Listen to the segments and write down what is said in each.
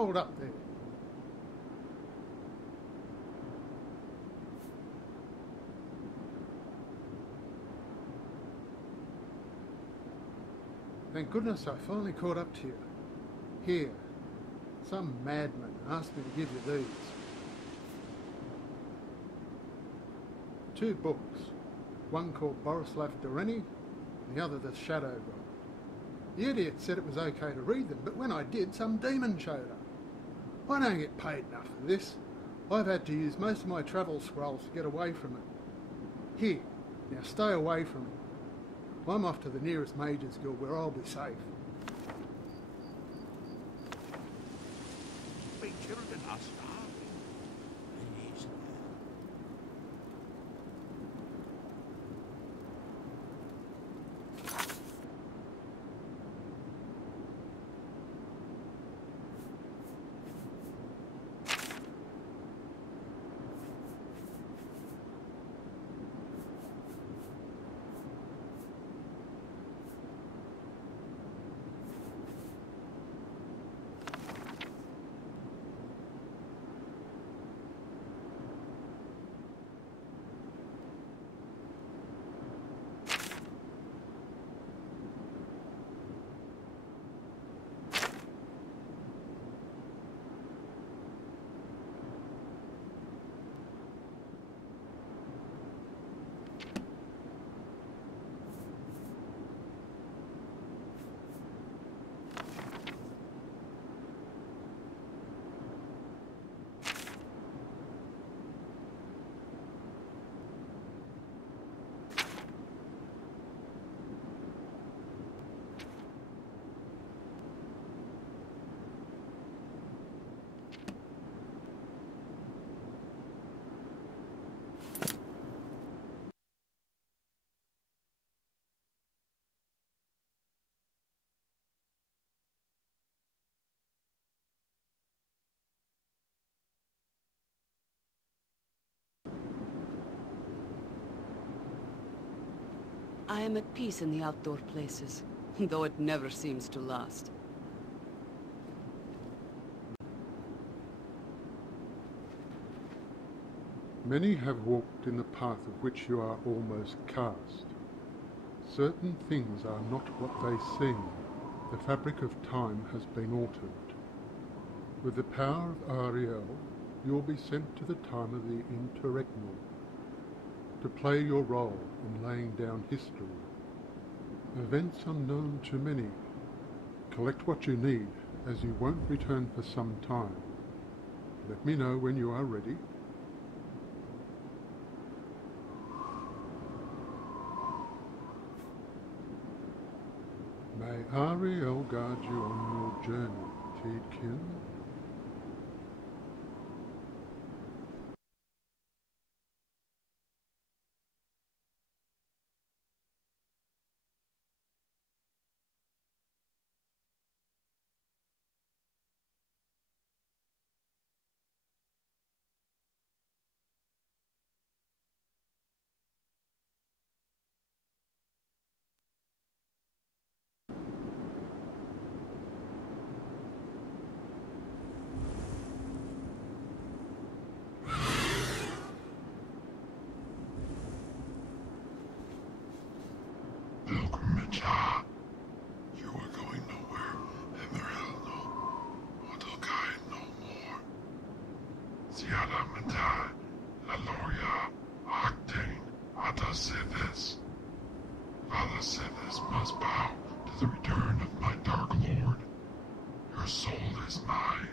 hold up there. Thank goodness I finally caught up to you. Here, some madman asked me to give you these. 2 books, one called Borislav Doreni, and the other The Shadow God. The idiot said it was okay to read them, but when I did, some demon showed up. I don't get paid enough for this. I've had to use most of my travel scrolls to get away from it. Here, now stay away from it. I'm off to the nearest Mages Guild where I'll be safe. My children are starving. Please. I am at peace in the outdoor places, though it never seems to last. Many have walked in the path of which you are almost cast. Certain things are not what they seem. The fabric of time has been altered. With the power of Ariel, you will be sent to the time of the interregnum, to play your role in laying down history. Events unknown to many. Collect what you need, as you won't return for some time. Let me know when you are ready. May Ariel guide you on your journey, Teedkin. Father Sithis must bow to the return of my Dark Lord. Your soul is mine.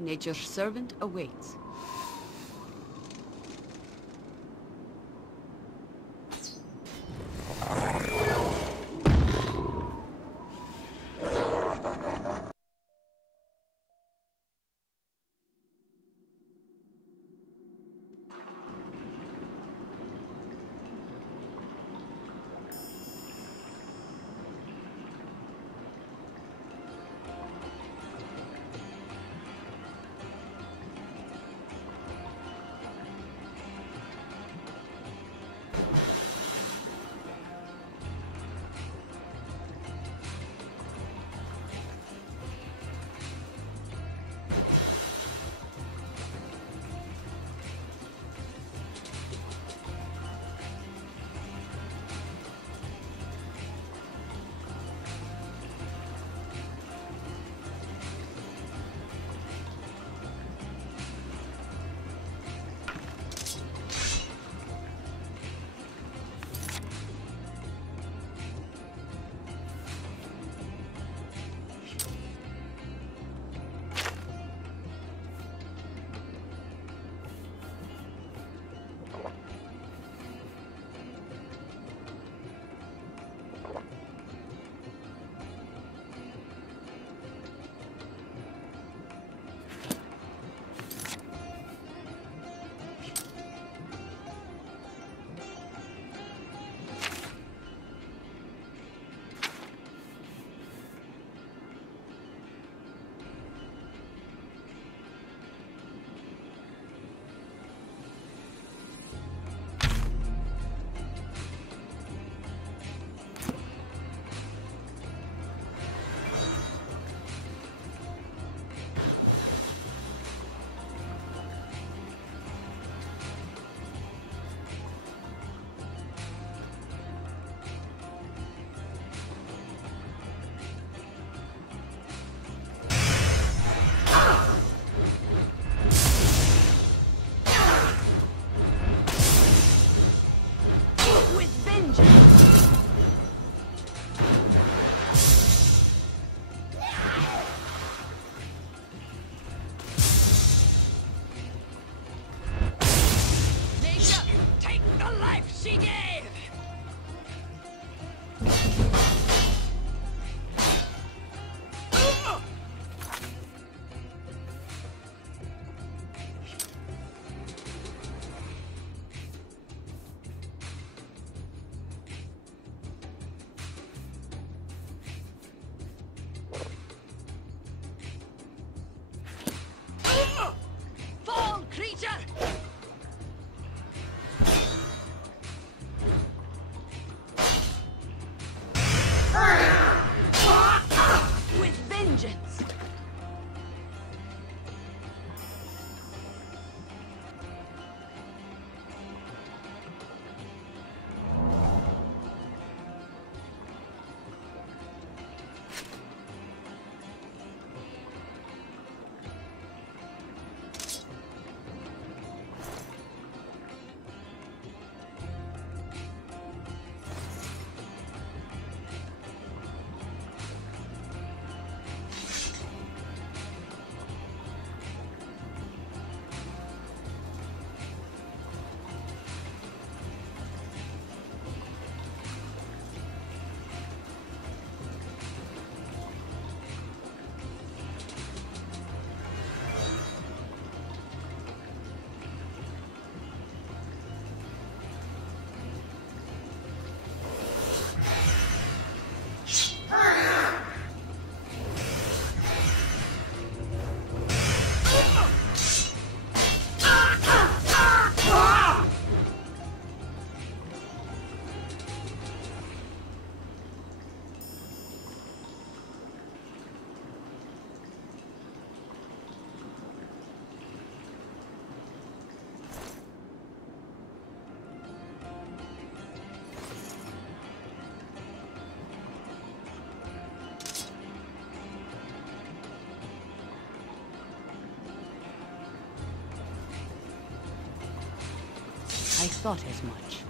Nature's servant awaits. I thought as much.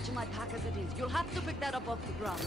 much in my pack as it is. You'll have to pick that up off the ground.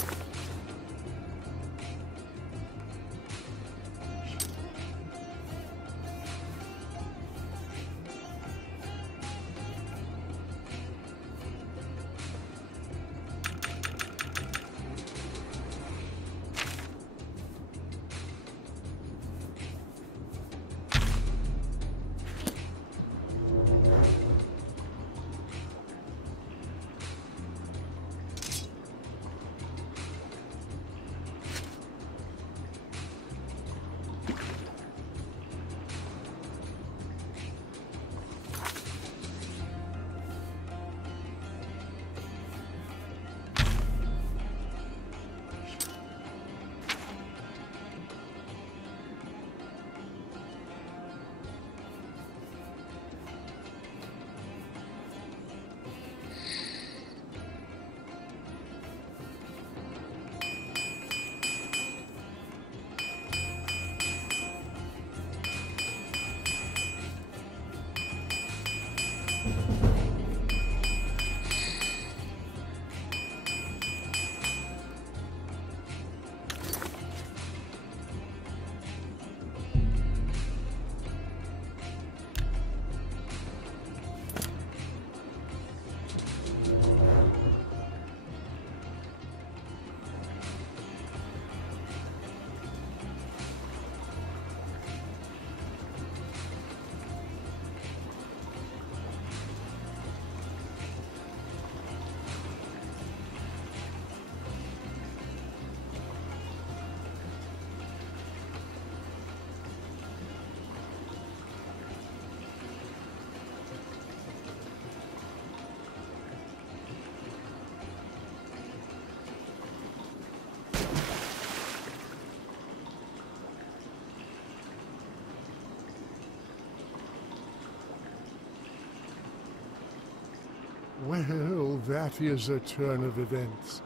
Well, that is a turn of events.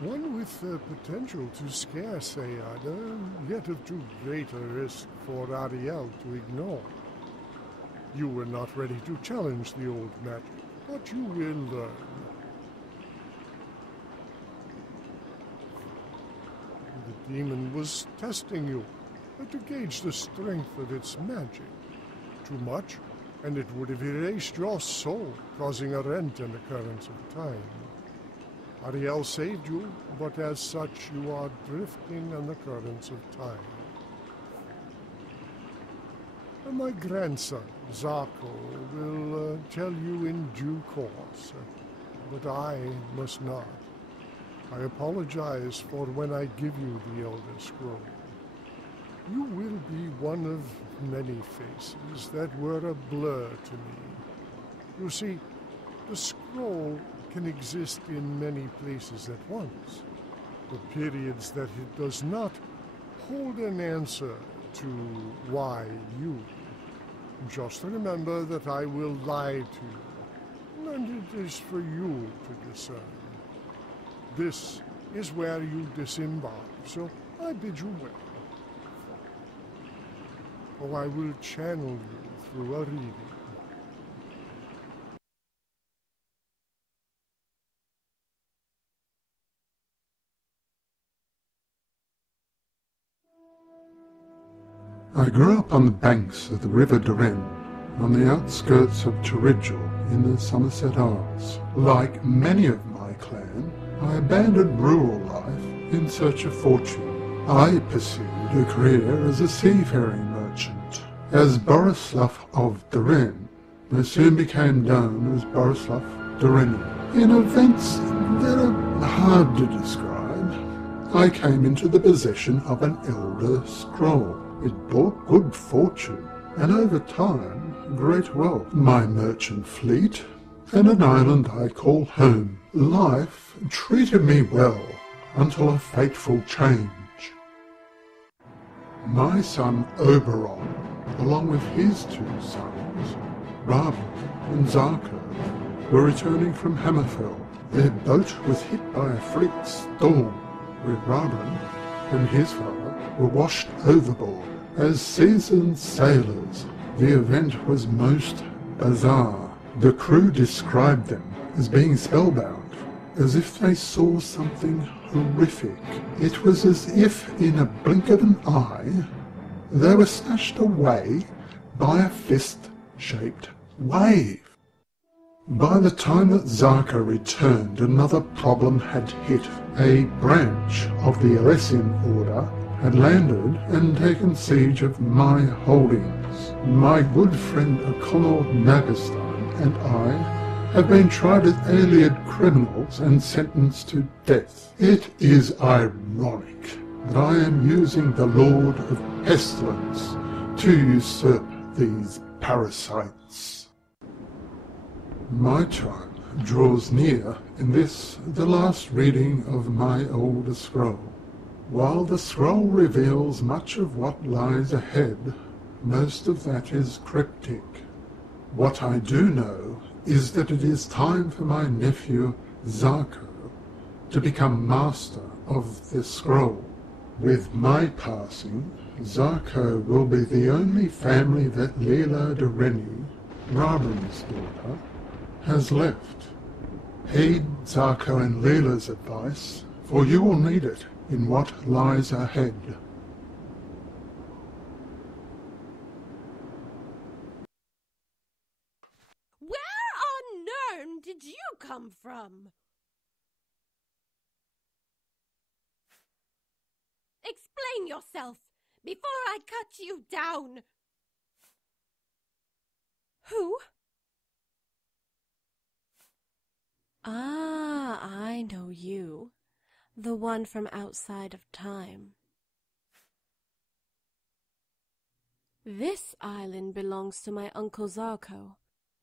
One with the potential to scare Sayada, yet of too great a risk for Ariel to ignore. You were not ready to challenge the old magic, but you will learn. The demon was testing you, to gauge the strength of its magic. Too much, and it would have erased your soul, causing a rent in the currents of time. Ariel saved you, but as such you are drifting on the currents of time. And my grandson, Zarko, will tell you in due course, but I must not. I apologize for when I give you the Elder Scroll. You will be one of many faces that were a blur to me. You see, the scroll can exist in many places at once. The periods that it does not hold an answer to why you. Just remember that I will lie to you, and it is for you to discern. This is where you disembark, so I bid you well. Or I will channel you through a reading. I grew up on the banks of the River Derren, on the outskirts of Torridgel in the Somerset Isles. Like many of my clan, I abandoned rural life in search of fortune. I pursued a career as a seafaring merchant. As Borislav of Derren, I soon became known as Borislav Dereni. In events that are hard to describe, I came into the possession of an Elder Scroll. It brought good fortune, and over time, great wealth, my merchant fleet, and an island I call home. Life treated me well until a fateful change. My son Oberon, along with his two sons, Raben and Zarko, were returning from Hammerfell. Their boat was hit by a freak storm, where Raben and his father were washed overboard. As seasoned sailors, the event was most bizarre. The crew described them as being spellbound, as if they saw something horrific. It was as if, in a blink of an eye, they were snatched away by a fist-shaped wave. By the time that Zarko returned, another problem had hit. A branch of the Alessian Order had landed and taken siege of my holdings. My good friend O'Connell Nagasteim and I have been tried as alien criminals and sentenced to death. It is ironic that I am using the Lord of Pestilence to usurp these parasites. My time draws near in this, the last reading of my old scroll. While the scroll reveals much of what lies ahead, most of that is cryptic. What I do know is that it is time for my nephew Zarko to become master of this scroll. With my passing, Zarko will be the only family that Leela de Rennie, Rabin's daughter, has left. Heed Zarko and Leela's advice, for you will need it in what lies ahead. Where on Nirn did you come from? Explain yourself before I cut you down. Who? Ah, I know you. The one from outside of time. This island belongs to my uncle Zarko,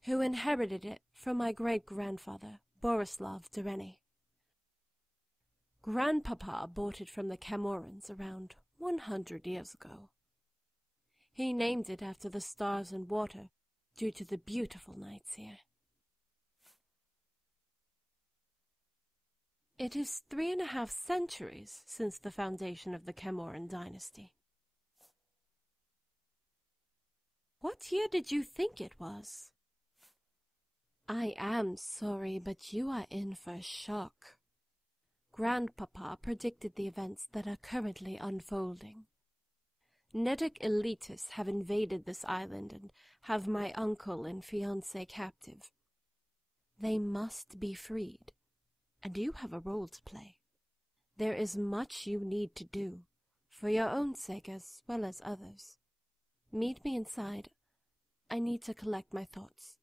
who inherited it from my great-grandfather, Borislav de Rennie. Grandpapa bought it from the Camorrans around 100 years ago. He named it after the stars and water due to the beautiful nights here. It is 3.5 centuries since the foundation of the Camorran dynasty. What year did you think it was? I am sorry, but you are in for shock. Grandpapa predicted the events that are currently unfolding. Nedic elitists have invaded this island and have my uncle and fiancé captive. They must be freed. And you have a role to play. There is much you need to do, for your own sake as well as others. Meet me inside. I need to collect my thoughts.